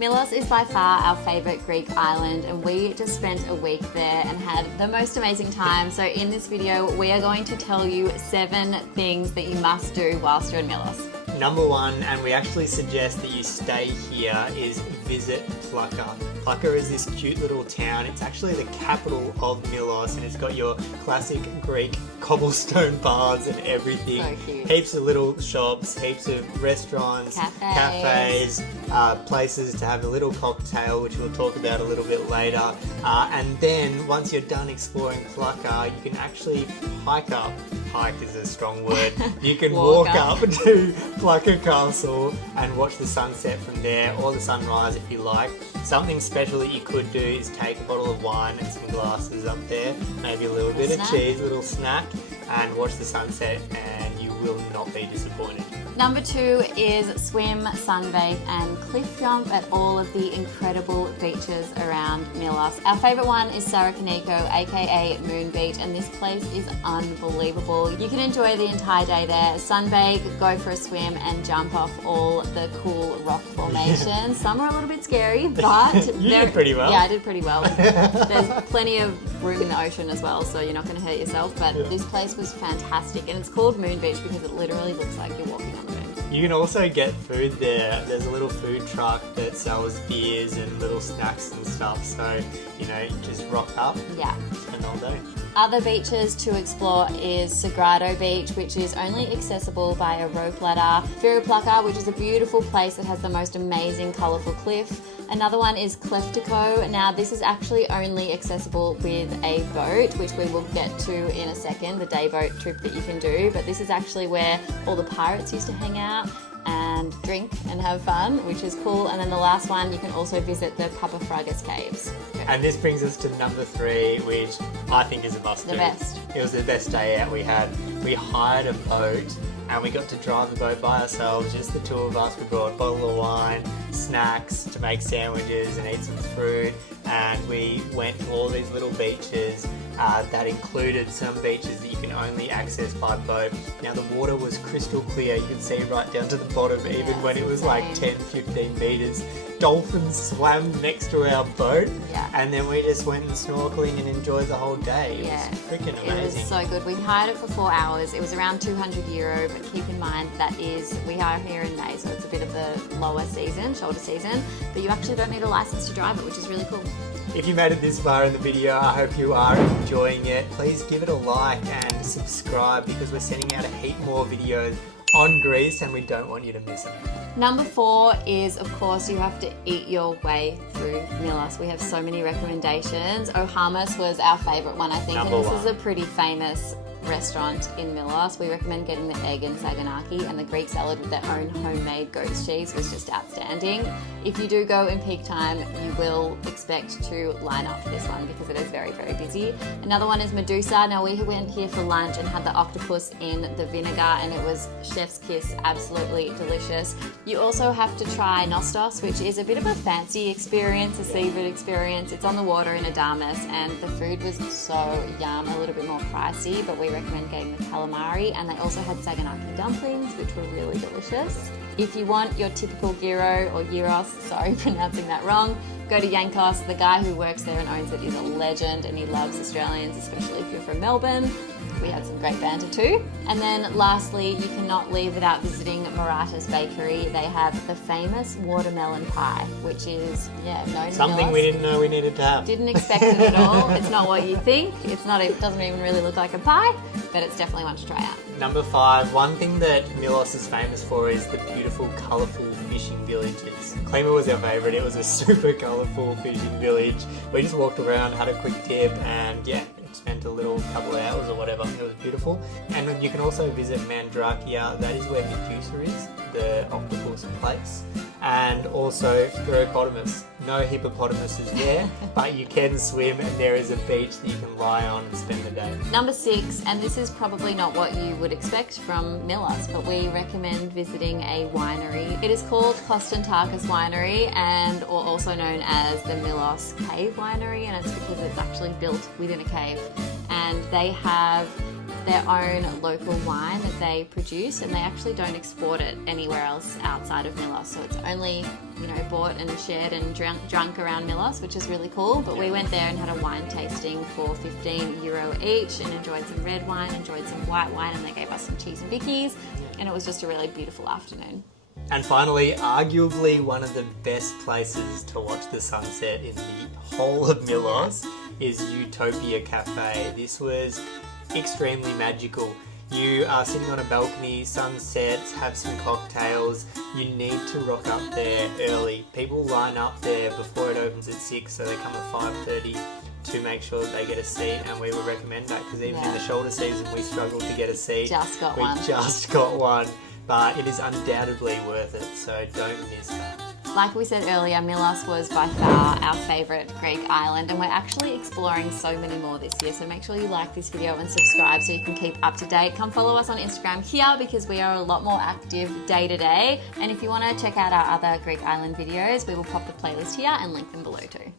Milos is by far our favourite Greek island, and we just spent a week there and had the most amazing time. So in this video, we are going to tell you 7 things that you must do whilst you're in Milos. Number 1, and we actually suggest that you stay here, is visit Plaka. Plaka is this cute little town. It's actually the capital of Milos, and it's got your classic Greek cobblestone paths and everything. So cute. Heaps of little shops, heaps of restaurants, cafes, places to have a little cocktail, which we'll talk about a little bit later. And then once you're done exploring Plaka, you can actually hike up. Hike is a strong word. You can walk up to Plaka Castle and watch the sunset from there, or the sunrise if you like. Something special that you could do is take a bottle of wine and some glasses up there, maybe a little bit of cheese, a little snack, and watch the sunset, and you will not be disappointed. Number 2 is swim, sunbathe and cliff jump at all of the incredible beaches around Milos. Our favourite one is Sarakoniko, aka Moon Beach, and this place is unbelievable. You can enjoy the entire day there, sunbathe, go for a swim and jump off all the cool rock formations. Some are a little bit scary, but you did pretty well. Yeah, I did pretty well. There's plenty of room in the ocean as well, so you're not going to hurt yourself, but this place was fantastic, and it's called Moon Beach because it literally looks like you're walking on the moon. You can also get food there. There's a little food truck that sells beers and little snacks and stuff, so, you know, just rock up and spend all day. Other beaches to explore is Sagrado Beach, which is only accessible by a rope ladder. Plaka, which is a beautiful place that has the most amazing colourful cliff. Another one is Kleftiko. Now this is actually only accessible with a boat, which we will get to in a second, the day boat trip that you can do. But this is actually where all the pirates used to hang out and drink and have fun, which is cool. And then the last one, you can also visit the Papafragas caves. And this brings us to number 3, which I think is a must-do. The best. It was the best day out we had. We hired a boat and we got to drive the boat by ourselves, just the 2 of us. We brought a bottle of wine, snacks to make sandwiches and eat some fruit, and we went to all these little beaches that included some beaches that you can only access by boat. Now the water was crystal clear, you could see right down to the bottom, even when it was like 10-15 meters. Dolphins swam next to our boat, and then we just went and snorkeling and enjoyed the whole day. It was freaking amazing. It was so good. We hired it for 4 hours. It was around €200, but keep in mind that we are here in May, so it's a bit of the lower season, shoulder season, but you actually don't need a license to drive it, which is really cool. If you made it this far in the video, I hope you are enjoying it. Please give it a like and subscribe, because we're sending out a heap more videos on Greece and we don't want you to miss them. Number 4 is, of course, you have to eat your way through Milos. We have so many recommendations. Ohamas was our favourite one, I think, and this is a pretty famous restaurant in Milos. We recommend getting the egg and saganaki, and the Greek salad with their own homemade goat's cheese was just outstanding. If you do go in peak time, you will expect to line up for this one because it is very, very busy. Another one is Medusa. Now we went here for lunch and had the octopus in the vinegar, and it was chef's kiss, absolutely delicious. You also have to try Nostos, which is a bit of a fancy experience, a seafood experience. It's on the water in Adamas, and the food was so yum, a little bit more pricey, but we recommend getting the calamari, and they also had saganaki dumplings, which were really delicious. If you want your typical gyro or gyros, sorry pronouncing that wrong, go to Yankos. The guy who works there and owns it is a legend, and he loves Australians, especially if you're from Melbourne. We had some great banter too. And then lastly, you cannot leave without visiting Marata's Bakery. They have the famous watermelon pie, which is, known something we didn't know we needed to have. Didn't expect it at all. It's not what you think. It doesn't even really look like a pie, but it's definitely one to try out. Number 5, one thing that Milos is famous for is the beautiful, colourful fishing villages. Klima was our favourite. It was a super colourful fishing village. We just walked around, had a quick dip, and spent a little couple of hours or whatever. It was beautiful. And you can also visit Mandrakia. That is where Medusa is, the octopus place. And also Hippopotamus. No hippopotamuses there, but you can swim, and there is a beach that you can lie on and spend the day. Number 6, and this is probably not what you would expect from Milos, but we recommend visiting a winery. It is called Konstantakis Winery, and or also known as the Milos Cave Winery, and it's because it's actually built within a cave. And they have their own local wine that they produce, and they actually don't export it anywhere else outside of Milos. So it's only, you know, bought and shared and drunk around Milos, which is really cool. But we went there and had a wine tasting for €15 each and enjoyed some red wine, enjoyed some white wine, and they gave us some cheese and bickies. And it was just a really beautiful afternoon. And finally, arguably one of the best places to watch the sunset in the whole of Milos is Utopia Cafe. This was extremely magical. You are sitting on a balcony, sunsets, have some cocktails. You need to rock up there early. People line up there before it opens at 6, so they come at 5:30 to make sure that they get a seat, and we would recommend that because even in the shoulder season we struggled to get a seat. We just got one, but it is undoubtedly worth it, so don't miss that. Like we said earlier, Milos was by far our favourite Greek island, and we're actually exploring so many more this year, so make sure you like this video and subscribe so you can keep up to date. Come follow us on Instagram here because we are a lot more active day to day, and if you want to check out our other Greek island videos, we will pop the playlist here and link them below too.